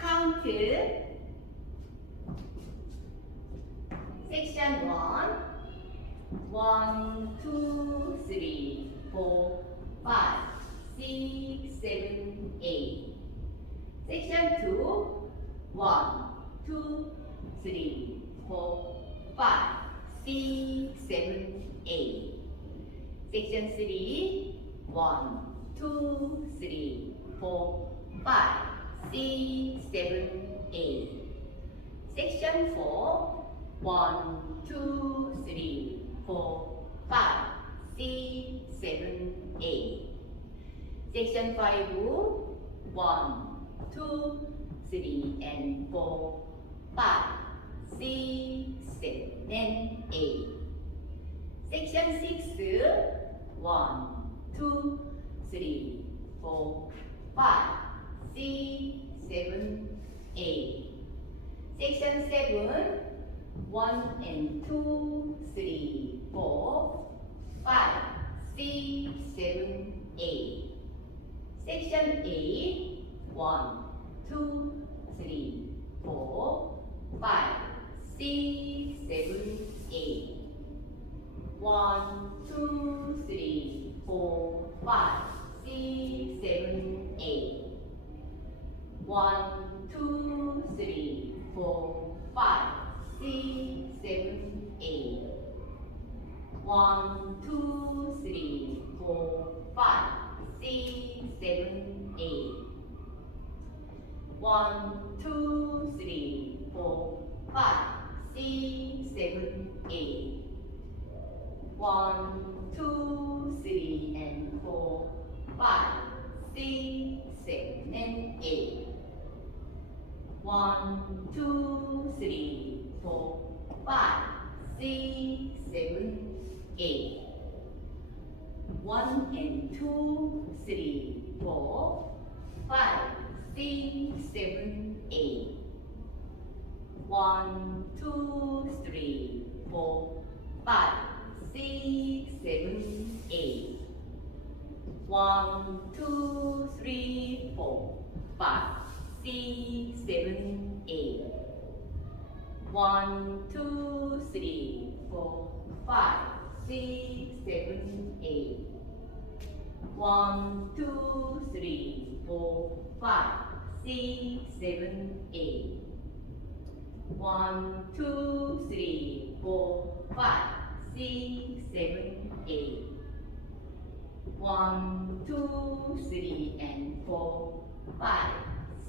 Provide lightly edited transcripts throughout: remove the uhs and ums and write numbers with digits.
count section 1 1 2 3 4 5 6 7 8 section 2 1 2 3 4 5 6 7 8 section 3 1 2 3 4 5 6 7 8 section 4 1 2 3 4 5 6 7 8 section 5 1 2 3 and 4 5 6 7 8 section 6 1 2 3 4 5 6 7 8 section 7 1 and 2 3 4 5 6 7 8 section 8 1 2 3 4 5 6 7 8 1 2 3 4 5 6 7 8 1 2 3 4 5 6 7 8 1 2 3 4 5 6 7 8 1 2 3 4 5 6 7 8 1 2 3 and 4 5 6 7 8 1 2 3 4 5 6 7 8 1 and 2 3 4 5 6 7 8 1 2 3 4 5 6 7 8 1 2 3 4 5 6 7 8 1 2 3 4 5 6 7 8 1 2 3 4 5 6 7 8 1 2 3 4 5 6 7 8 1 2 3 and 4 5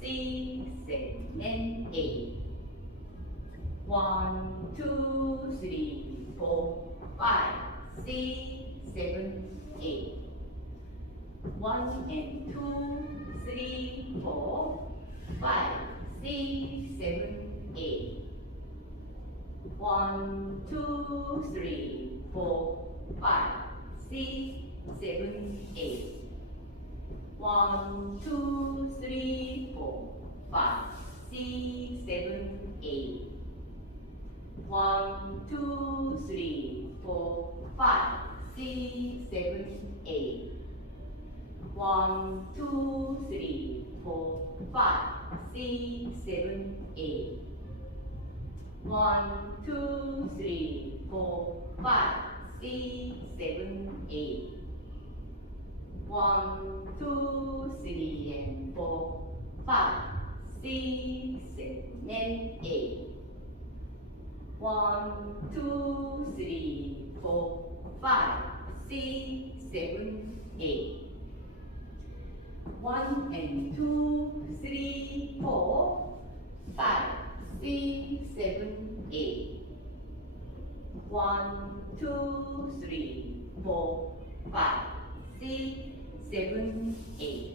6 7 8 1 2 3 4 5 6 7 8 1 and 2 3 4 5 6 7 8 1 2 3 4 5 6 7 8 1 2 3 4 5 6 7 8 1 2 3 4 5 6 7 8 1 2 3 4 5 6 7 8 1 2 3 4 5 6 7 8 1 2 3 and 4 5 6 7 8 1 2 3 4 5 6 7 8 1 and 2 3 4 5 6 7 8 1 2 3 4 5 6 7 8